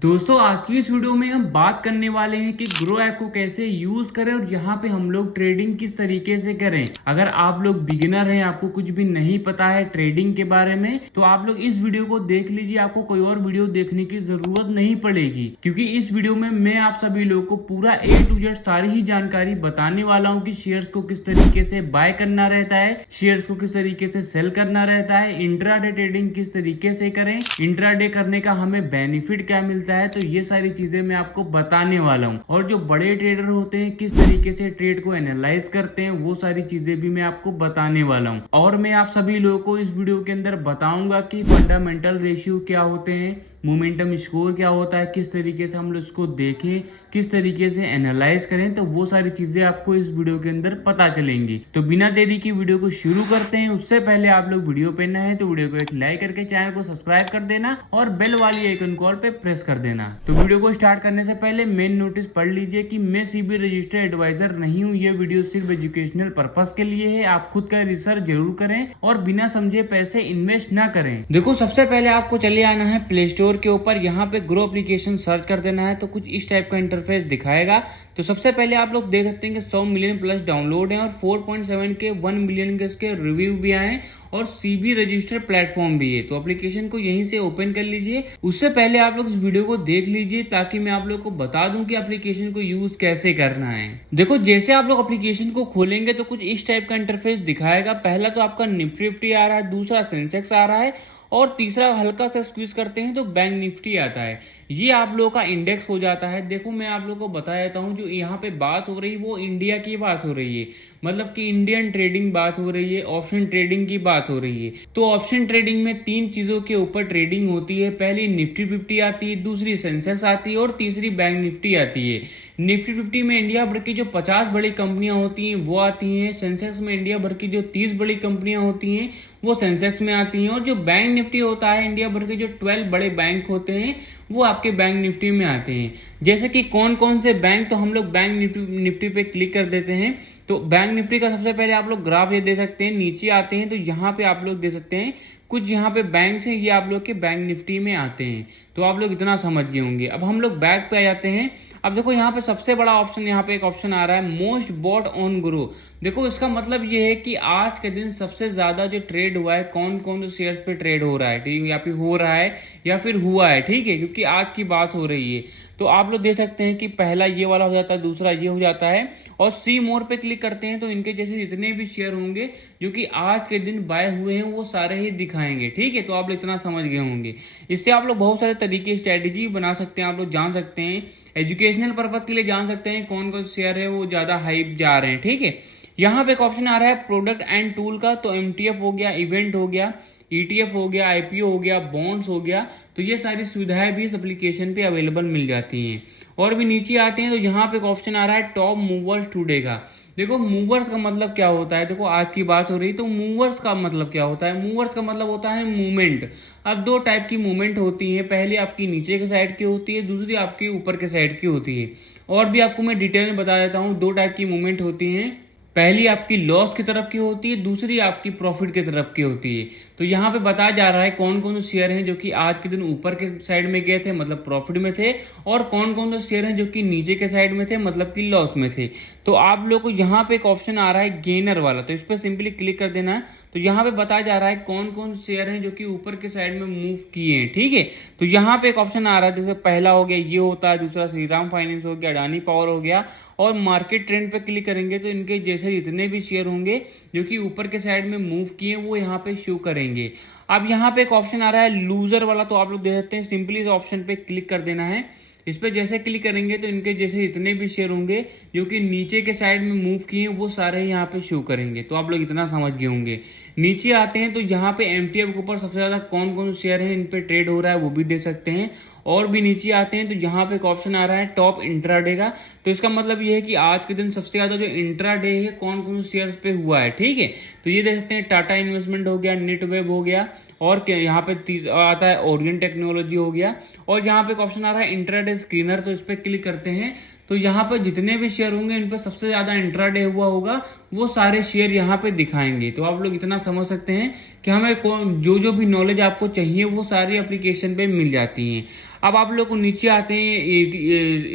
दोस्तों आज की इस वीडियो में हम बात करने वाले हैं कि ग्रो ऐप को कैसे यूज करें और यहाँ पे हम लोग ट्रेडिंग किस तरीके से करें। अगर आप लोग बिगिनर हैं, आपको कुछ भी नहीं पता है ट्रेडिंग के बारे में, तो आप लोग इस वीडियो को देख लीजिए। आपको कोई और वीडियो देखने की जरूरत नहीं पड़ेगी, क्योंकि इस वीडियो में मैं आप सभी लोगों को पूरा A to Z सारी ही जानकारी बताने वाला हूँ कि शेयर्स को किस तरीके से बाय करना रहता है, शेयर्स को किस तरीके से सेल करना रहता है, इंट्राडे ट्रेडिंग किस तरीके से करें, इंट्राडे करने का हमें बेनिफिट क्या मिलता है। तो ये सारी चीजें मैं आपको बताने वाला हूँ। और जो बड़े ट्रेडर होते हैं किस तरीके से ट्रेड को एनालाइज करते हैं, वो सारी चीजें भी मैं आपको बताने वाला हूँ। और मैं आप सभी लोगों को इस वीडियो के अंदर बताऊंगा कि फंडामेंटल रेशियो क्या होते हैं, मोमेंटम स्कोर क्या होता है, किस तरीके से हम लोग इसको देखें, किस तरीके से एनालाइज करें। तो वो सारी चीजें आपको इस वीडियो के अंदर पता चलेंगी। तो बिना देरी की वीडियो को शुरू करते हैं। उससे पहले आप लोग वीडियो पे नए हैं तो वीडियो को एक लाइक करके चैनल को सब्सक्राइब कर देना और बेल वाली आइकन कॉल पे प्रेस कर देना। तो वीडियो को स्टार्ट करने से पहले मेन नोटिस पढ़ लीजिए कि मैं सीबी रजिस्टर्ड एडवाइजर नहीं हूँ। ये वीडियो सिर्फ एजुकेशनल पर्पस के लिए है। आप खुद का रिसर्च जरूर करें और बिना समझे पैसे इन्वेस्ट ना करें। देखो, सबसे पहले आपको चले आना है प्ले स्टोर के ऊपर। यहाँ पे ग्रो एप्लीकेशन सर्च कर देना है तो कुछ इस टाइप का इंटरफेस दिखाएगा। तो सबसे पहले आप लोग देख सकते हैं कि 100 मिलियन प्लस डाउनलोड है और 4.7 के 1 मिलियन के इसके रिव्यू भी आए और सीबी रजिस्टर्ड प्लेटफॉर्म भी है। तो एप्लीकेशन को यहीं से ओपन कर लीजिए। उससे पहले आप लोग इस वीडियो को देख लीजिए ताकि मैं आप लोग को बता दूं कि एप्लीकेशन को यूज कैसे करना है। देखो, जैसे आप लोग एप्लीकेशन को खोलेंगे तो कुछ इस टाइप का इंटरफेस दिखाएगा। पहला तो आपका निफ्टी 50 आ रहा है, दूसरा सेंसेक्स आ रहा है और तीसरा हल्का सा स्क्वीज करते हैं तो बैंक निफ्टी आता है। ये आप लोगों का इंडेक्स हो जाता है। देखो, मैं आप लोगों को बता देता हूँ, जो यहाँ पे बात हो रही है वो इंडिया की बात हो रही है, मतलब कि इंडियन ट्रेडिंग बात हो रही है, ऑप्शन ट्रेडिंग की बात हो रही है। तो ऑप्शन ट्रेडिंग में 3 चीजों के ऊपर ट्रेडिंग होती है। पहली निफ्टी 50 आती है, दूसरी सेंसेक्स आती है और तीसरी बैंक निफ्टी आती है। निफ्टी 50 में इंडिया भर की जो 50 बड़ी कंपनियां होती हैं वो आती हैं। सेंसेक्स में इंडिया भर की जो 30 बड़ी कंपनियां होती हैं वो सेंसेक्स में आती हैं। और जो बैंक निफ्टी होता है, इंडिया भर के जो 12 बड़े बैंक होते हैं वो आपके बैंक निफ्टी में आते हैं। जैसे कि कौन कौन से बैंक, तो हम लोग बैंक निफ्टी पे क्लिक कर देते हैं। तो बैंक निफ्टी का सबसे पहले आप लोग ग्राफ ये दे सकते हैं। नीचे आते हैं तो यहाँ पे आप लोग दे सकते हैं कुछ यहाँ पे बैंक हैं, ये आप लोग के बैंक निफ्टी में आते हैं। तो आप लोग इतना समझ गए होंगे। अब हम लोग बैक पे आ जाते हैं। अब देखो, यहाँ पे सबसे बड़ा ऑप्शन, यहाँ पे एक ऑप्शन आ रहा है मोस्ट बॉट ऑन ग्रो। देखो, इसका मतलब ये है कि आज के दिन सबसे ज्यादा जो ट्रेड हुआ है, कौन कौन से शेयर्स पे ट्रेड हो रहा है, ठीक है, या फिर हो रहा है या फिर हुआ है, ठीक है, क्योंकि आज की बात हो रही है। तो आप लोग देख सकते हैं कि पहला ये वाला हो जाता है, दूसरा ये हो जाता है और सी मोर पे क्लिक करते हैं तो इनके जैसे जितने भी शेयर होंगे जो कि आज के दिन बाय हुए हैं वो सारे ही दिखाएंगे, ठीक है। तो आप लोग इतना समझ गए होंगे। इससे आप लोग बहुत सारे तरीके स्ट्रेटेजी बना सकते हैं। आप लोग जान सकते हैं, एजुकेशनल पर्पज के लिए जान सकते हैं कौन कौन से शेयर है वो ज्यादा हाइप जा रहे हैं, ठीक है। यहाँ पे एक ऑप्शन आ रहा है प्रोडक्ट एंड टूल का। तो एमटीएफ हो गया, इवेंट हो गया, ईटीएफ हो गया, आईपीओ हो गया, बॉन्ड्स हो गया। तो ये सारी सुविधाएं भी इस एप्लीकेशन पे अवेलेबल मिल जाती हैं। और भी नीचे आते हैं तो यहाँ पे एक ऑप्शन आ रहा है टॉप मूवर्स टुडे का। देखो, मूवर्स का मतलब क्या होता है, देखो आज की बात हो रही तो मूवर्स का मतलब क्या होता है, मूवर्स का मतलब होता है मूवमेंट। अब 2 टाइप की मूवमेंट होती है, पहली आपकी नीचे के साइड की होती है, दूसरी आपकी ऊपर के साइड की होती है। और भी आपको मैं डिटेल में बता देता हूँ। 2 टाइप की मूवमेंट होती है, पहली आपकी लॉस की तरफ की होती है, दूसरी आपकी प्रॉफिट की तरफ की होती है। तो यहाँ पे बताया जा रहा है कौन कौन से शेयर हैं जो कि आज के दिन ऊपर के साइड में गए थे, मतलब प्रॉफिट में थे, और कौन कौन से शेयर हैं जो कि नीचे के साइड में थे, मतलब कि लॉस में थे। तो आप लोग को यहाँ पे एक ऑप्शन आ रहा है गेनर वाला, तो इस पर सिंपली क्लिक कर देना है। तो यहाँ पे बताया जा रहा है कौन कौन शेयर हैं जो कि ऊपर के साइड में मूव किए हैं, ठीक है। तो यहाँ पे एक ऑप्शन आ रहा है, जैसे पहला हो गया ये होता है, दूसरा श्रीराम फाइनेंस हो गया, अडानी पावर हो गया। और मार्केट ट्रेंड पे क्लिक करेंगे तो इनके जैसे जितने भी शेयर होंगे जो कि ऊपर के साइड में मूव किए वो यहाँ पे शो करेंगे। अब यहाँ पे एक ऑप्शन आ रहा है लूजर वाला, तो आप लोग देख सकते हैं, सिंपली इस ऑप्शन पे क्लिक कर देना है। इस पे जैसे क्लिक करेंगे तो इनके जैसे जितने भी शेयर होंगे जो कि नीचे के साइड में मूव किए वो सारे यहाँ पे शो करेंगे। तो आप लोग इतना समझ गए होंगे। नीचे आते हैं तो यहाँ पे एमटीएफ के ऊपर सबसे ज्यादा कौन कौन से शेयर हैं इन पे ट्रेड हो रहा है वो भी देख सकते हैं। और भी नीचे आते हैं तो यहाँ पे एक ऑप्शन आ रहा है टॉप इंट्राडे का। तो इसका मतलब ये है कि आज के दिन सबसे ज्यादा जो इंट्राडे है कौन कौन से शेयर्स पे हुआ है, ठीक है। तो ये देख सकते हैं टाटा इन्वेस्टमेंट हो गया, नेटवेब हो गया, और यहाँ पे आता है ओरिएंट टेक्नोलॉजी हो गया। और यहाँ पे एक ऑप्शन आ रहा है इंट्राडे स्क्रीनर, तो इस पे क्लिक करते हैं तो यहाँ पर जितने भी शेयर होंगे इन पर सबसे ज्यादा इंट्राडे हुआ होगा वो सारे शेयर यहाँ पे दिखाएंगे। तो आप लोग इतना समझ सकते हैं कि हमें जो जो भी नॉलेज आपको चाहिए वो सारी एप्लीकेशन पे मिल जाती है। अब आप लोग को नीचे आते हैं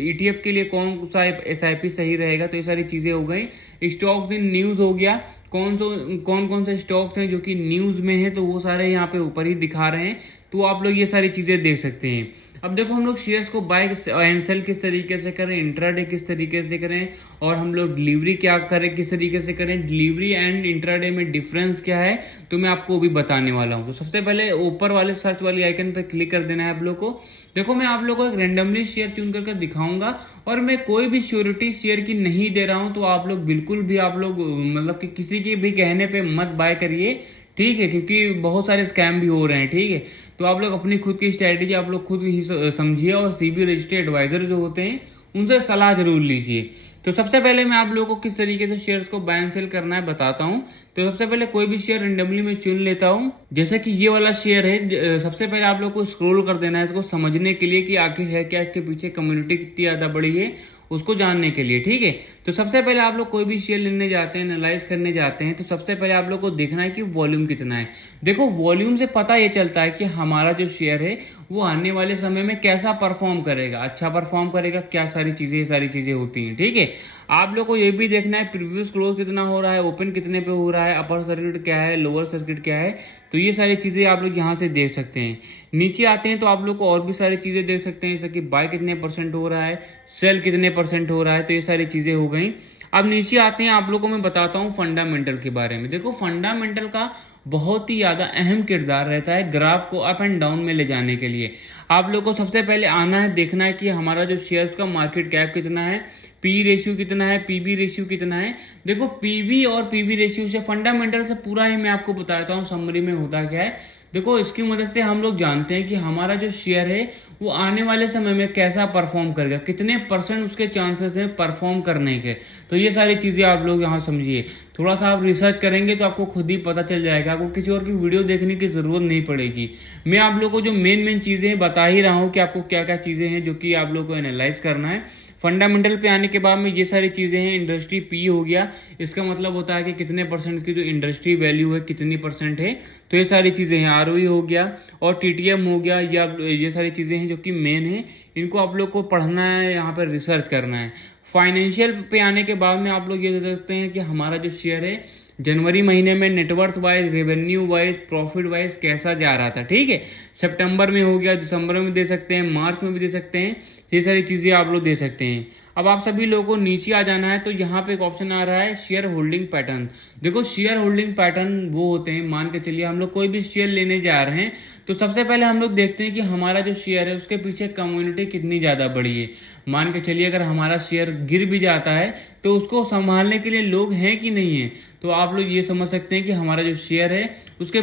ETF के लिए कौन सा SIP सही रहेगा, तो ये सारी चीजें हो गई। स्टॉक्स इन न्यूज हो गया, कौन कौन से स्टॉक्स हैं जो कि न्यूज में है, तो वो सारे यहाँ पे ऊपर ही दिखा रहे हैं, तो आप लोग ये सारी चीजें देख सकते हैं। अब देखो हम लोग शेयर्स को बाय एंड सेल किस तरीके से करें, इंट्राडे किस तरीके से करें, और हम लोग डिलीवरी क्या करें, किस तरीके से करें, डिलीवरी एंड इंट्राडे में डिफरेंस क्या है, तो मैं आपको भी बताने वाला हूं। तो सबसे पहले ऊपर वाले सर्च वाली आइकन पे क्लिक कर देना है आप लोग को। देखो मैं आप लोग को एक रेंडमली शेयर चुन करके दिखाऊंगा, और मैं कोई भी श्योरिटी शेयर की नहीं दे रहा हूं, तो आप लोग बिल्कुल भी आप लोग मतलब कि किसी के भी कहने पे मत बाय करिए, ठीक है, क्योंकि बहुत सारे स्कैम भी हो रहे हैं, ठीक है। तो आप लोग अपनी खुद की स्ट्रैटेजी आप लोग खुद ही समझिए, और CBI रजिस्टर्ड एडवाइजर जो होते हैं उनसे सलाह जरूर लीजिए। तो सबसे पहले मैं आप लोगों को किस तरीके से शेयर्स को बाय एंड सेल करना है बताता हूं। तो सबसे पहले कोई भी शेयर रेंडमली मैं चुन लेता हूं, जैसे कि ये वाला शेयर है। सबसे पहले आप लोग को स्क्रॉल कर देना है इसको समझने के लिए कि आखिर है क्या, इसके पीछे कम्युनिटी कितनी ज्यादा बड़ी है उसको जानने के लिए, ठीक है। तो सबसे पहले आप लोग कोई भी शेयर लेने जाते हैं, एनालाइज करने जाते हैं, तो सबसे पहले आप लोग को देखना है कि वॉल्यूम कितना है। देखो वॉल्यूम से पता ये चलता है कि हमारा जो शेयर है वो आने वाले समय में कैसा परफॉर्म करेगा, अच्छा परफॉर्म करेगा, क्या सारी चीजें होती हैं, ठीक है। आप लोग को ये भी देखना है प्रीवियस क्लोज कितना हो रहा है, ओपन कितने पे हो रहा है, अपर सर्किट क्या है, लोअर सर्किट क्या है, तो ये सारी चीजें आप लोग यहाँ से देख सकते हैं। नीचे आते हैं तो आप लोग को और भी सारी चीजें देख सकते हैं, जैसे कि बाय कितने % हो रहा है, सेल कितने % हो रहा है, तो ये सारी चीजें हो गई। अब नीचे आते हैं, आप लोग को मैं बताता हूँ फंडामेंटल के बारे में। देखो फंडामेंटल का बहुत ही ज्यादा अहम किरदार रहता है ग्राफ को अप एंड डाउन में ले जाने के लिए। आप लोग को सबसे पहले आना है, देखना है कि हमारा जो शेयर्स का मार्केट कैप कितना है, पी रेशियो कितना है, पीबी रेशियो कितना है। देखो पीवी और पीबी रेशियो से फंडामेंटल से पूरा ही मैं आपको बताता हूँ समरी में होता क्या है। देखो इसकी मदद से हम लोग जानते हैं कि हमारा जो शेयर है वो आने वाले समय में कैसा परफॉर्म करेगा, कितने % उसके चांसेस हैं परफॉर्म करने के। तो ये सारी चीजें आप लोग यहाँ समझिए, थोड़ा सा आप रिसर्च करेंगे तो आपको खुद ही पता चल जाएगा, आपको किसी और की वीडियो देखने की जरूरत नहीं पड़ेगी। मैं आप लोग को जो मेन चीजें बता ही रहा हूँ कि आपको क्या क्या चीजें हैं जो कि आप लोग को एनालाइज करना है। फंडामेंटल पे आने के बाद में ये सारी चीजें हैं, इंडस्ट्री पी हो गया, इसका मतलब होता है कि कितने % की जो इंडस्ट्री वैल्यू है कितनी % है, तो ये सारी चीजें हैं। ROE हो गया और TTM हो गया, या ये सारी चीजें हैं जो कि मेन है, इनको आप लोग को पढ़ना है, यहाँ पर रिसर्च करना है। फाइनेंशियल पे आने के बाद में आप लोग ये देख सकते हैं कि हमारा जो शेयर है जनवरी महीने में net worth wise, revenue wise, profit wise कैसा जा रहा था, ठीक है। सितंबर में हो गया, दिसंबर में दे सकते हैं, मार्च में भी दे सकते हैं, ये सारी चीजें आप लोग दे सकते हैं। अब आप सभी लोगों को नीचे आ जाना है, तो यहाँ पे एक ऑप्शन आ रहा है शेयर होल्डिंग पैटर्न। देखो शेयर होल्डिंग पैटर्न वो होते हैं, मान के चलिए हम लोग कोई भी शेयर लेने जा रहे हैं, तो सबसे पहले हम लोग देखते हैं कि हमारा जो शेयर है उसके पीछे कम्युनिटी कितनी ज्यादा बड़ी है। मान के चलिए अगर हमारा शेयर गिर भी जाता है तो उसको संभालने के लिए लोग हैं कि नहीं है, तो आप लोग ये समझ सकते हैं कि हमारा जो शेयर है उसके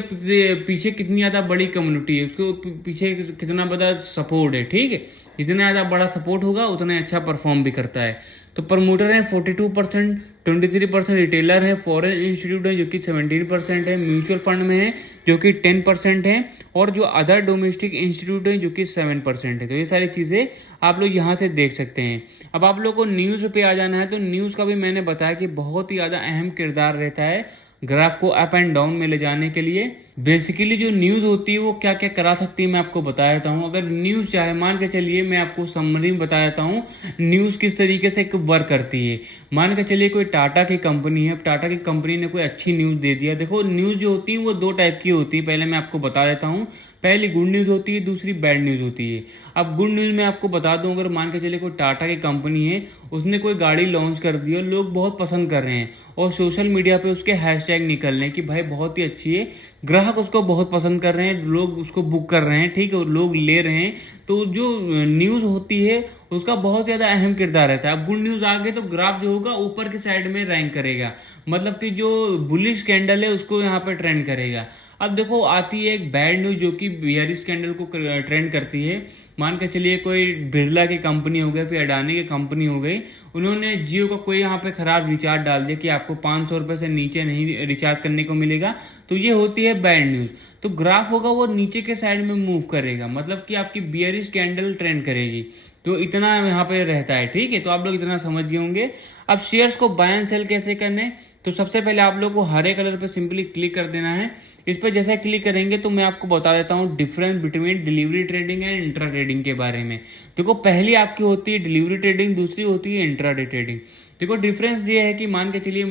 पीछे कितनी ज्यादा बड़ी कम्युनिटी है, उसके पीछे कितना बड़ा सपोर्ट है, ठीक है। जितना ज्यादा बड़ा सपोर्ट होगा उतना अच्छा परफॉर्म भी करता है। तो प्रमोटर है 42%, 23% रिटेलर है, फॉरेन इंस्टीट्यूट है जो कि 17% है, म्यूचुअल फंड में है जो कि 10% है, और जो अदर डोमेस्टिक इंस्टीट्यूट है जो कि 7% है। तो ये सारी चीजें आप लोग यहाँ से देख सकते हैं। अब आप लोग को न्यूज पे आ जाना है, तो न्यूज का भी मैंने बताया कि बहुत ही ज्यादा अहम किरदार रहता है ग्राफ को अप एंड डाउन में ले जाने के लिए। बेसिकली जो न्यूज होती है वो क्या क्या करा सकती है मैं आपको बता देता हूँ। अगर न्यूज चाहे, मान के चलिए मैं आपको समरी में बता देता हूँ न्यूज किस तरीके से वर्क करती है। मान के चलिए कोई टाटा की कंपनी है, टाटा की कंपनी ने कोई अच्छी न्यूज दे दिया। देखो न्यूज जो होती है वो 2 टाइप की होती है, पहले मैं आपको बता देता हूँ। पहली गुड न्यूज होती है, दूसरी बैड न्यूज होती है। अब गुड न्यूज में आपको बता दूं, अगर मान के चलिए कोई टाटा की कंपनी है, उसने कोई गाड़ी लॉन्च कर दी और लोग बहुत पसंद कर रहे हैं, और सोशल मीडिया पे उसके हैशटैग निकल रहे हैं कि भाई बहुत ही अच्छी है, ग्राहक उसको बहुत पसंद कर रहे हैं, लोग उसको बुक कर रहे हैं, ठीक है, लोग ले रहे हैं। तो जो न्यूज होती है उसका बहुत ज्यादा अहम किरदार रहता है। अब गुड न्यूज आ गए तो ग्राफ जो होगा ऊपर के साइड में रैंक करेगा, मतलब कि जो बुलिश कैंडल है उसको यहाँ पे ट्रेंड करेगा। अब देखो आती है एक बैड न्यूज जो कि बियरिश कैंडल को ट्रेंड करती है। मान के चलिए कोई बिरला की कंपनी हो गई, फिर अडानी की कंपनी हो गई, उन्होंने जियो का कोई यहाँ पे खराब रिचार्ज डाल दिया कि आपको 500 रुपए से नीचे नहीं रिचार्ज करने को मिलेगा, तो ये होती है बैड न्यूज। तो ग्राफ होगा वो नीचे के साइड में मूव करेगा, मतलब कि आपकी बियरिश कैंडल ट्रेंड करेगी। तो इतना यहाँ पे रहता है, ठीक है। तो आप लोग इतना समझ गए होंगे। अब शेयर्स को बाय एंड सेल कैसे करने, तो सबसे पहले आप लोग को हरे कलर पे सिंपली क्लिक कर देना है। इस पर जैसे क्लिक करेंगे तो मैं आपको बता देता हूँ difference between delivery trading and intra trading के बारे में। देखो पहली आपकी होती है डिलीवरी ट्रेडिंग, दूसरी होती है इंट्रा डे ट्रेडिंग। देखो डिफरेंस ये है कि मान के चलिए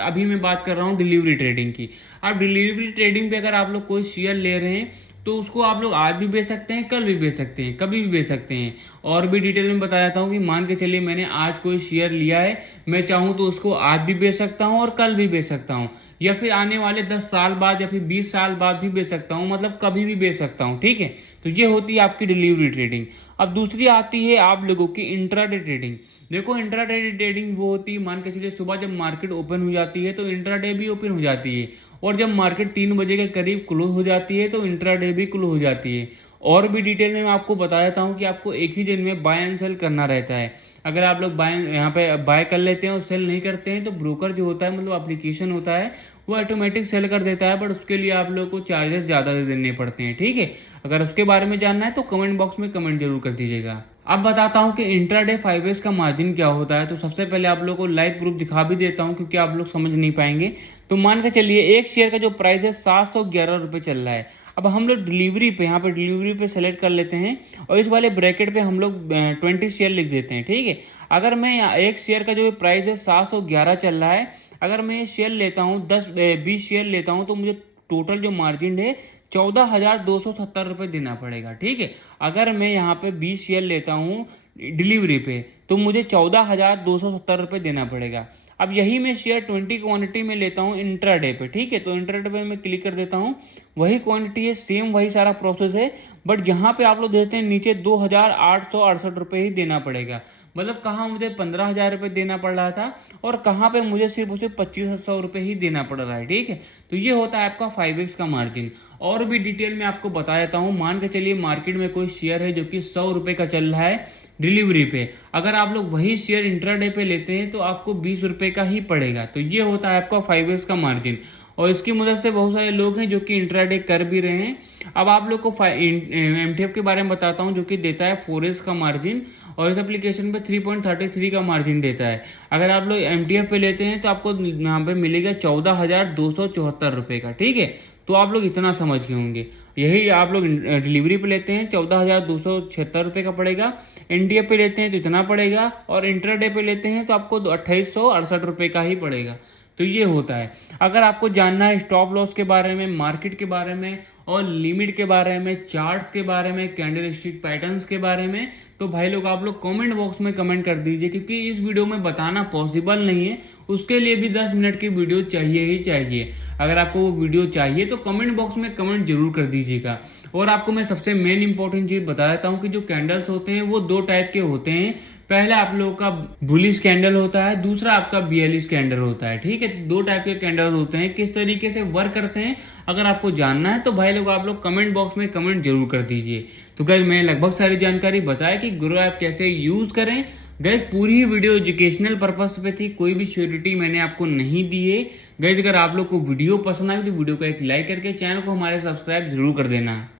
अभी मैं बात कर रहा हूँ डिलीवरी ट्रेडिंग की। अब डिलीवरी ट्रेडिंग पे अगर आप लोग कोई शेयर ले रहे हैं तो उसको आप लोग आज भी बेच सकते हैं, कल भी बेच सकते हैं, कभी भी बेच सकते हैं। और भी डिटेल में बता देता हूँ कि मान के चलिए मैंने आज कोई शेयर लिया है, मैं चाहूँ तो उसको आज भी बेच सकता हूँ और कल भी बेच सकता हूँ, या फिर आने वाले 10 साल बाद या फिर 20 साल बाद भी बेच सकता हूँ, मतलब कभी भी बेच सकता हूँ। ठीक है, तो ये होती है आपकी डिलीवरी ट्रेडिंग। अब दूसरी आती है आप लोगों की इंट्राडे ट्रेडिंग। देखो इंट्राडे ट्रेडिंग वो होती है, मान के चलिए सुबह जब मार्केट ओपन हो जाती है तो इंट्राडे भी ओपन हो जाती है, और जब मार्केट 3 बजे के करीब क्लोज हो जाती है तो इंट्राडे भी क्लोज हो जाती है। और भी डिटेल में मैं आपको बता देता हूँ कि आपको एक ही दिन में बाय एंड सेल करना रहता है। अगर आप लोग यहाँ पे बाय कर लेते हैं और सेल नहीं करते हैं तो ब्रोकर जो होता है, मतलब एप्लीकेशन होता है, वो ऑटोमेटिक सेल कर देता है, बट उसके लिए आप लोग को चार्जेस ज़्यादा देने पड़ते हैं। ठीक है, अगर उसके बारे में जानना है तो कमेंट बॉक्स में कमेंट जरूर कर दीजिएगा। अब बताता हूँ कि इंट्राडे 5S का मार्जिन क्या होता है। तो सबसे पहले आप लोगों को लाइव प्रूफ दिखा भी देता हूँ क्योंकि आप लोग समझ नहीं पाएंगे। तो मान के चलिए एक शेयर का जो प्राइस है 711 रुपये चल रहा है। अब हम लोग डिलीवरी पे, यहाँ पे डिलीवरी पे सेलेक्ट कर लेते हैं और इस वाले ब्रैकेट पे हम लोग 20 शेयर लिख देते हैं। ठीक है, अगर मैं एक शेयर का जो प्राइस है 711 चल रहा है, अगर मैं शेयर लेता हूँ 20 शेयर लेता हूँ तो मुझे टोटल जो मार्जिन है 14,270 रुपये देना पड़ेगा। ठीक है, अगर मैं यहाँ पे 20 शेयर लेता हूँ डिलीवरी पे तो मुझे 14,270 रुपये देना पड़ेगा। अब यही मैं शेयर 20 क्वांटिटी में लेता हूँ इंट्राडे पे। ठीक है, तो इंट्राडे पे मैं क्लिक कर देता हूँ, वही क्वांटिटी है, सेम वही सारा प्रोसेस है, बट यहाँ पे आप लोग देखते हैं नीचे 2,868 रुपये ही देना पड़ेगा। मतलब कहाँ मुझे 15,000 रुपये देना पड़ रहा था और कहाँ पे मुझे सिर्फ उसे 2,500 रुपये ही देना पड़ रहा है। ठीक है, तो ये होता है आपका 5x का मार्जिन। और भी डिटेल में आपको बता देता हूँ। मान के चलिए मार्केट में कोई शेयर है जो कि 100 रुपये का चल रहा है डिलीवरी पे, अगर आप लोग वही शेयर इंट्राडे पे लेते हैं तो आपको 20 रुपये का ही पड़ेगा। तो ये होता है आपका 5x का मार्जिन, और इसकी मदद से बहुत सारे लोग हैं जो कि इंट्राडे कर भी रहे हैं। अब आप लोग को MTF के बारे में बताता हूं जो कि देता है 4x का मार्जिन, और इस एप्लीकेशन पे 3.33 का मार्जिन देता है। अगर आप लोग MTF पे लेते हैं तो आपको यहाँ पे मिलेगा 14,274 रुपये का। ठीक है, तो आप लोग इतना समझ गए होंगे। यही आप लोग डिलीवरी पे लेते हैं 14,276 रुपये का पड़ेगा, NTF पे लेते हैं तो इतना पड़ेगा, और इंट्राडे पे लेते हैं तो आपको 2,868 रुपये का ही पड़ेगा। तो ये होता है। अगर आपको जानना है स्टॉप लॉस के बारे में, मार्केट के बारे में, और लिमिट के बारे में, चार्ट्स के बारे में, कैंडल स्टिक पैटर्न्स के बारे में, तो भाई लोग आप लोग कमेंट बॉक्स में कमेंट कर दीजिए, क्योंकि इस वीडियो में बताना पॉसिबल नहीं है, उसके लिए भी 10 मिनट की वीडियो चाहिए ही चाहिए। अगर आपको वो वीडियो चाहिए तो कमेंट बॉक्स में कमेंट जरूर कर दीजिएगा। और आपको मैं सबसे मेन इंपॉर्टेंट चीज बता देता हूँ कि जो कैंडल्स होते हैं वो 2 टाइप के होते हैं। पहला आप लोगों का बुलिश कैंडल होता है, दूसरा आपका बियरिश कैंडल होता है। ठीक है, 2 टाइप के कैंडल होते हैं। किस तरीके से वर्क करते हैं अगर आपको जानना है तो भाई लोग आप लोग कमेंट बॉक्स में कमेंट जरूर कर दीजिए। तो गाइस मैंने लगभग सारी जानकारी बताया कि ग्रो ऐप कैसे यूज करें। गाइस पूरी वीडियो एजुकेशनल पर्पस पे थी, कोई भी श्योरिटी मैंने आपको नहीं दी है। गाइस अगर आप लोग को वीडियो पसंद आई तो वीडियो को एक लाइक करके चैनल को हमारे सब्सक्राइब जरूर कर देना।